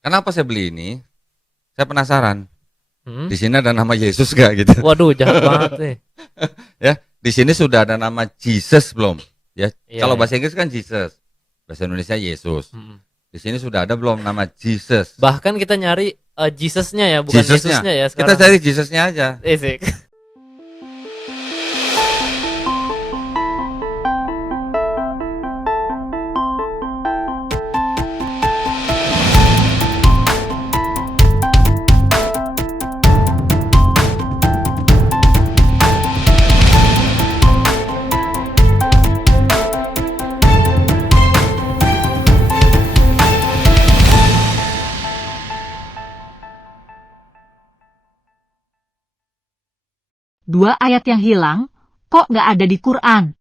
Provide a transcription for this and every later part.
Kenapa saya beli ini? Saya penasaran. Hmm? Di sini ada nama Yesus gak gitu? Waduh, jahat banget nih. Ya, di sini sudah ada nama Jesus belum? Ya, Iya, kalau iya. bahasa Inggris kan Jesus, bahasa Indonesia Yesus. Mm-mm. Di sini sudah ada belum nama Jesus? Bahkan kita nyari Jesus-nya ya, bukan Jesusnya, Yesusnya ya kita sekarang. cari Jesusnya aja. Sik. Dua ayat yang hilang, kok nggak ada di Quran?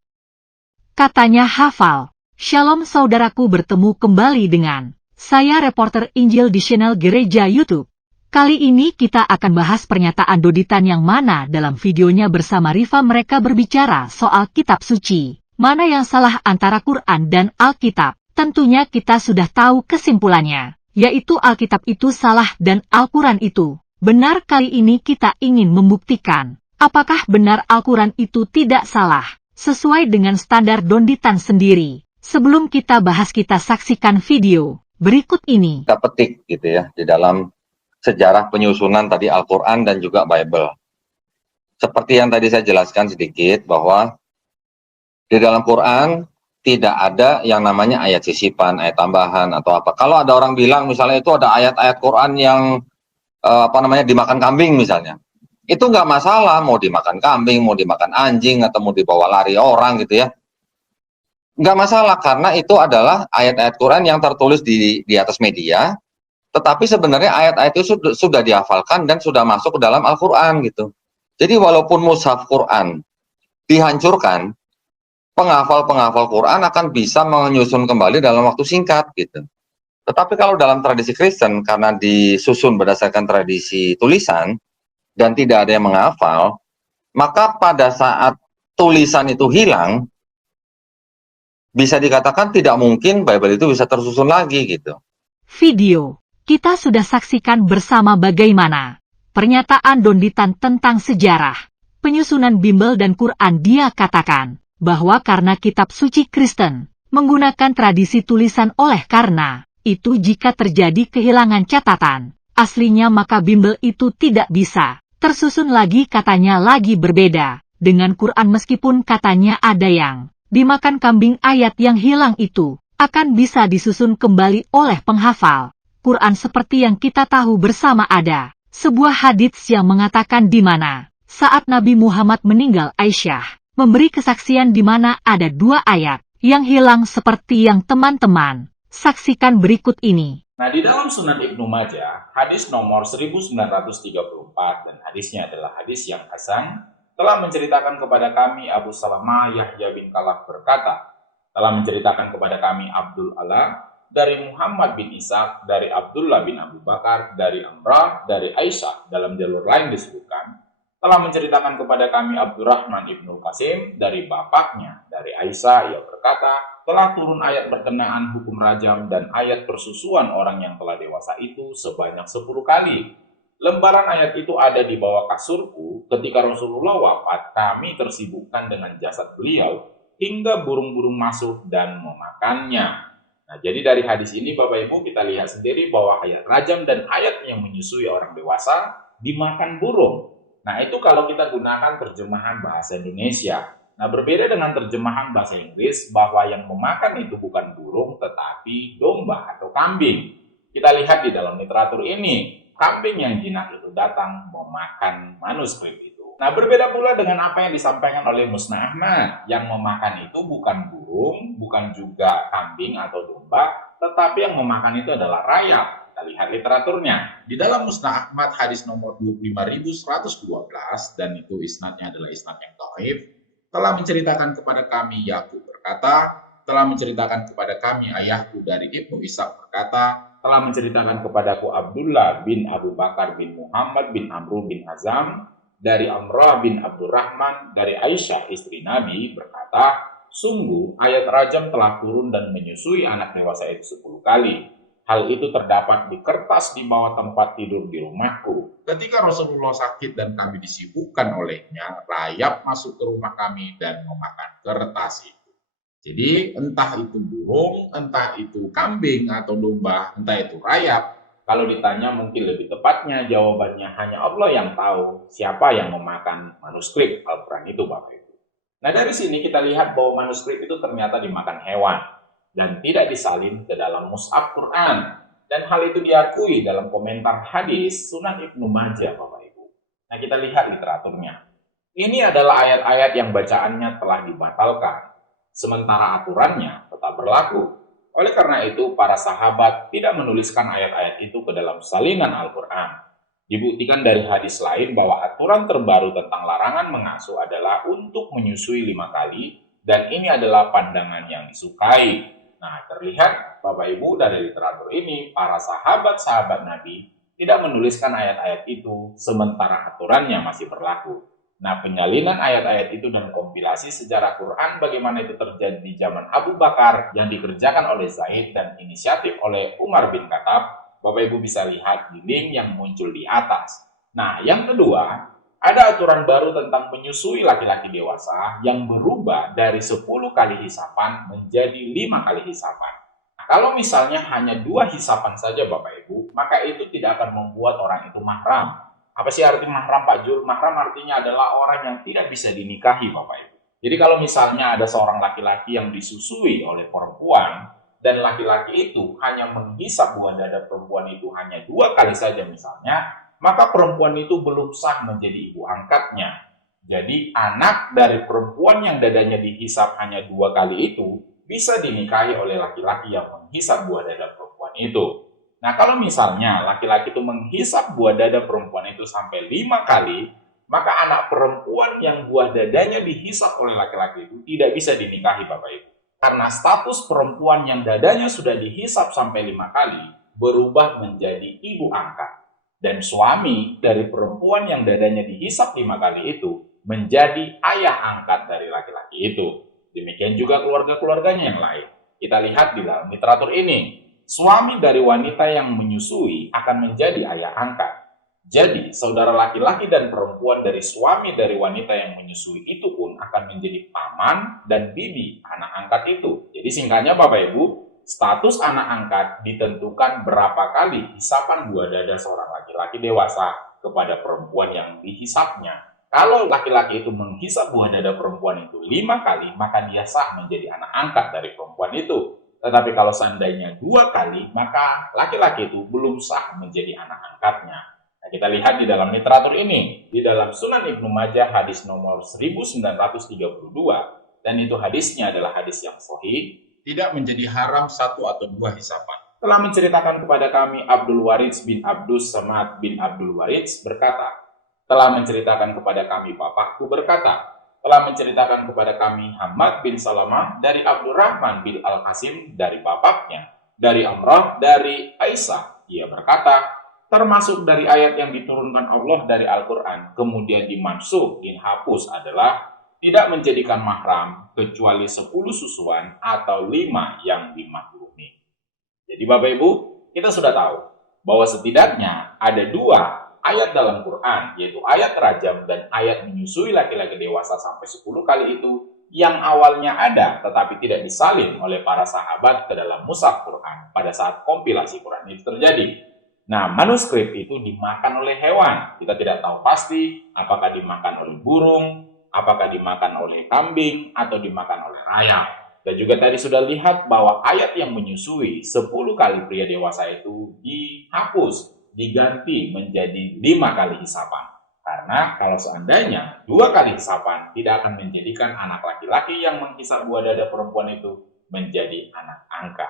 Katanya hafal. Shalom saudaraku, bertemu kembali dengan saya reporter Injil di channel Gereja YouTube. Kali ini kita akan bahas pernyataan Doditan yang mana dalam videonya bersama Riva mereka berbicara soal kitab suci. Mana yang salah antara Quran dan Alkitab? Tentunya kita sudah tahu kesimpulannya, yaitu Alkitab itu salah dan Al-Quran itu benar. Kali ini kita ingin membuktikan apakah benar Al-Quran itu tidak salah, sesuai dengan standar Doditan sendiri. Sebelum kita bahas, kita saksikan video berikut ini. Kita petik gitu ya di dalam sejarah penyusunan tadi Al-Quran dan juga Bible. Seperti yang tadi saya jelaskan sedikit bahwa di dalam Quran tidak ada yang namanya ayat sisipan, ayat tambahan atau apa. Kalau ada orang bilang misalnya itu ada ayat-ayat Quran yang dimakan kambing misalnya, itu nggak masalah mau dimakan kambing, mau dimakan anjing atau mau dibawa lari orang gitu ya. Nggak masalah, karena itu adalah ayat-ayat Quran yang tertulis di atas media, tetapi sebenarnya ayat-ayat itu sudah dihafalkan dan sudah masuk ke dalam Al-Quran gitu. Jadi walaupun mushaf Quran dihancurkan, penghafal-penghafal Quran akan bisa menyusun kembali dalam waktu singkat gitu. Tetapi kalau dalam tradisi Kristen, karena disusun berdasarkan tradisi tulisan dan tidak ada yang menghafal, maka pada saat tulisan itu hilang, bisa dikatakan tidak mungkin Bible itu bisa tersusun lagi gitu. Video kita sudah saksikan bersama bagaimana pernyataan Doditan tentang sejarah penyusunan Bible dan Quran. Dia katakan bahwa karena kitab suci Kristen menggunakan tradisi tulisan, oleh karena itu jika terjadi kehilangan catatan aslinya maka Bible itu tidak bisa tersusun lagi. Katanya lagi berbeda dengan Quran, meskipun katanya ada yang dimakan kambing, ayat yang hilang itu akan bisa disusun kembali oleh penghafal Quran. Seperti yang kita tahu bersama, ada sebuah hadits yang mengatakan di mana saat Nabi Muhammad meninggal, Aisyah memberi kesaksian di mana ada dua ayat yang hilang, seperti yang teman-teman saksikan berikut ini. Nah, di dalam Sunan Ibnu Majah, hadis nomor 1934 dan hadisnya adalah hadis yang hasan, telah menceritakan kepada kami Abu Salamah Yahya bin Kalab berkata, telah menceritakan kepada kami Abdul Ala dari Muhammad bin Ishaq, dari Abdullah bin Abu Bakar, dari Amrah, dari Aisyah. Dalam jalur lain disebutkan, telah menceritakan kepada kami Abdurrahman ibnu Qasim dari bapaknya, dari Aisyah. Ia berkata, telah turun ayat berkenaan hukum rajam dan ayat persusuan orang yang telah dewasa itu sebanyak 10 kali. Lembaran ayat itu ada di bawah kasurku. Ketika Rasulullah wafat, kami tersibukkan dengan jasad beliau hingga burung-burung masuk dan memakannya. Nah, jadi dari hadis ini Bapak Ibu kita lihat sendiri bahwa ayat rajam dan ayat yang menyusui orang dewasa dimakan burung. Nah, itu kalau kita gunakan terjemahan bahasa Indonesia. Nah, berbeda dengan terjemahan bahasa Inggris bahwa yang memakan itu bukan burung tetapi domba atau kambing. Kita lihat di dalam literatur ini, kambing yang jinak itu datang memakan manuskrip itu. Nah, berbeda pula dengan apa yang disampaikan oleh Musnah Ahmad. Yang memakan itu bukan burung, bukan juga kambing atau domba, tetapi yang memakan itu adalah rayap. Kita lihat literaturnya. Di dalam Musnah Ahmad hadis nomor 25.112, dan itu isnadnya adalah isnad yang dhaif, telah menceritakan kepada kami Yakub berkata, telah menceritakan kepada kami ayahku dari Ibnu Ishaq berkata, telah menceritakan kepadaku Abdullah bin Abu Bakar bin Muhammad bin Amr bin Hazam dari Amrah bin Abdurrahman dari Aisyah istri Nabi berkata, sungguh ayat rajam telah turun dan menyusui anak dewasa itu 10 kali. Hal itu terdapat di kertas di bawah tempat tidur di rumahku. Ketika Rasulullah sakit dan kami disibukkan olehnya, rayap masuk ke rumah kami dan memakan kertas itu. Jadi entah itu burung, entah itu kambing atau domba, entah itu rayap, kalau ditanya mungkin lebih tepatnya jawabannya hanya Allah yang tahu siapa yang memakan manuskrip Al-Quran itu, Bapak Ibu. Nah, dari sini kita lihat bahwa manuskrip itu ternyata dimakan hewan dan tidak disalin ke dalam mushaf Quran. Dan hal itu diakui dalam komentar hadis Sunan Ibnu Majah, Bapak Ibu. Nah, kita lihat literaturnya. Ini adalah ayat-ayat yang bacaannya telah dibatalkan, sementara aturannya tetap berlaku. Oleh karena itu, para sahabat tidak menuliskan ayat-ayat itu ke dalam salinan Al-Quran. Dibuktikan dari hadis lain bahwa aturan terbaru tentang larangan mengasuh adalah untuk menyusui 5 kali, dan ini adalah pandangan yang disukai. Nah, terlihat Bapak Ibu dari literatur ini, para sahabat-sahabat Nabi tidak menuliskan ayat-ayat itu, sementara aturannya masih berlaku. Nah, penyalinan ayat-ayat itu dan kompilasi sejarah Quran bagaimana itu terjadi di zaman Abu Bakar yang dikerjakan oleh Zaid dan inisiatif oleh Umar bin Khattab, Bapak Ibu bisa lihat di link yang muncul di atas. Nah, yang kedua, ada aturan baru tentang menyusui laki-laki dewasa yang berubah dari 10 kali hisapan menjadi 5 kali hisapan. Nah, kalau misalnya hanya 2 hisapan saja Bapak Ibu, maka itu tidak akan membuat orang itu mahram. Apa sih arti mahram, Pak Jul? Mahram artinya adalah orang yang tidak bisa dinikahi, Bapak Ibu. Jadi kalau misalnya ada seorang laki-laki yang disusui oleh perempuan, dan laki-laki itu hanya menghisap buah dada perempuan itu hanya 2 kali saja misalnya, maka perempuan itu belum sah menjadi ibu angkatnya. Jadi anak dari perempuan yang dadanya dihisap hanya 2 kali itu bisa dinikahi oleh laki-laki yang menghisap buah dada perempuan itu. Nah, kalau misalnya laki-laki itu menghisap buah dada perempuan itu sampai 5 kali, maka anak perempuan yang buah dadanya dihisap oleh laki-laki itu tidak bisa dinikahi, Bapak Ibu. Karena status perempuan yang dadanya sudah dihisap sampai 5 kali berubah menjadi ibu angkat. Dan suami dari perempuan yang dadanya dihisap 5 kali itu menjadi ayah angkat dari laki-laki itu. Demikian juga keluarga-keluarganya yang lain. Kita lihat di dalam literatur ini, suami dari wanita yang menyusui akan menjadi ayah angkat. Jadi, saudara laki-laki dan perempuan dari suami dari wanita yang menyusui itu pun akan menjadi paman dan bibi anak angkat itu. Jadi singkatnya Bapak Ibu, status anak angkat ditentukan berapa kali hisapan buah dada seorang laki-laki dewasa kepada perempuan yang dihisapnya. Kalau laki-laki itu menghisap buah dada perempuan itu 5 kali, maka dia sah menjadi anak angkat dari perempuan itu. Tetapi kalau seandainya 2 kali, maka laki-laki itu belum sah menjadi anak angkatnya. Nah, kita lihat di dalam literatur ini, di dalam Sunan Ibnu Majah hadis nomor 1932, dan itu hadisnya adalah hadis yang sahih, tidak menjadi haram 1 atau 2 hisapan. Telah menceritakan kepada kami Abdul Waritz bin Abdus Samad bin Abdul Waritz berkata, telah menceritakan kepada kami bapakku berkata, telah menceritakan kepada kami Hamad bin Salamah dari Abdurrahman bin Al-Qasim dari bapaknya, dari Amrah dari Aisyah. Ia berkata, termasuk dari ayat yang diturunkan Allah dari Al-Quran, kemudian dimansuh, dihapus adalah tidak menjadikan mahram kecuali 10 susuan atau 5 yang dimaklumi. Jadi Bapak Ibu, kita sudah tahu bahwa setidaknya ada 2 ayat dalam Quran, yaitu ayat rajam dan ayat menyusui laki-laki dewasa sampai 10 kali itu, yang awalnya ada tetapi tidak disalin oleh para sahabat ke dalam mushaf Quran pada saat kompilasi Quran itu terjadi. Nah, manuskrip itu dimakan oleh hewan. Kita tidak tahu pasti apakah dimakan oleh burung, apakah dimakan oleh kambing, atau dimakan oleh rayap. Dan juga tadi sudah lihat bahwa ayat yang menyusui 10 kali pria dewasa itu dihapus, diganti menjadi 5 kali hisapan. Karena kalau seandainya 2 kali hisapan tidak akan menjadikan anak laki-laki yang menghisap buah dada perempuan itu menjadi anak angkat.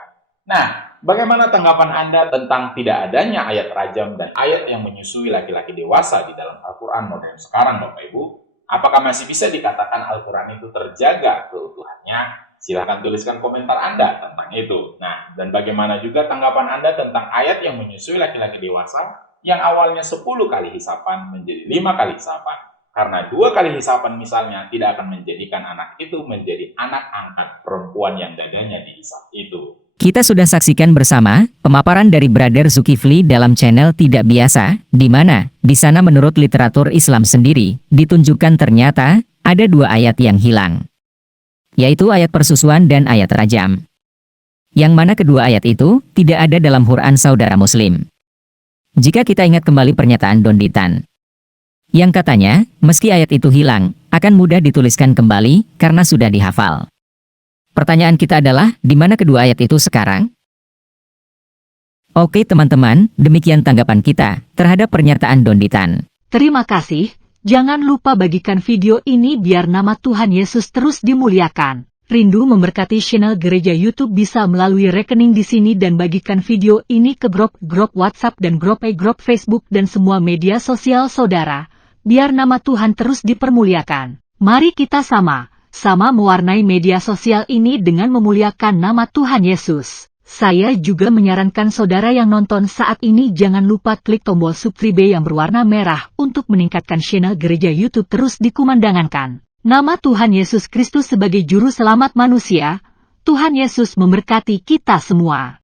Nah, bagaimana tanggapan Anda tentang tidak adanya ayat rajam dan ayat yang menyusui laki-laki dewasa di dalam Al-Quran modern sekarang, Bapak Ibu? Apakah masih bisa dikatakan Al-Quran itu terjaga keutuhannya? Silahkan tuliskan komentar Anda tentang itu. Nah, dan bagaimana juga tanggapan Anda tentang ayat yang menyusui laki-laki dewasa yang awalnya 10 kali hisapan menjadi 5 kali hisapan. Karena 2 kali hisapan misalnya tidak akan menjadikan anak itu menjadi anak angkat perempuan yang dadanya dihisap itu. Kita sudah saksikan bersama pemaparan dari Brother Zulkifli dalam channel Tidak Biasa, di mana di sana menurut literatur Islam sendiri ditunjukkan ternyata ada 2 ayat yang hilang, yaitu ayat persusuan dan ayat rajam. Yang mana kedua ayat itu tidak ada dalam Quran saudara Muslim. Jika kita ingat kembali pernyataan Don Ditan, yang katanya meski ayat itu hilang, akan mudah dituliskan kembali karena sudah dihafal. Pertanyaan kita adalah, di mana kedua ayat itu sekarang? Oke teman-teman, demikian tanggapan kita terhadap pernyataan Don Ditan. Terima kasih, jangan lupa bagikan video ini biar nama Tuhan Yesus terus dimuliakan. Rindu memberkati channel Gereja YouTube bisa melalui rekening di sini dan bagikan video ini ke grup WhatsApp dan grup Facebook dan semua media sosial saudara, biar nama Tuhan terus dipermuliakan. Mari kita sama mewarnai media sosial ini dengan memuliakan nama Tuhan Yesus. Saya juga menyarankan saudara yang nonton saat ini jangan lupa klik tombol subscribe yang berwarna merah untuk meningkatkan channel Gereja YouTube terus dikumandangkan. Nama Tuhan Yesus Kristus sebagai Juru Selamat manusia, Tuhan Yesus memberkati kita semua.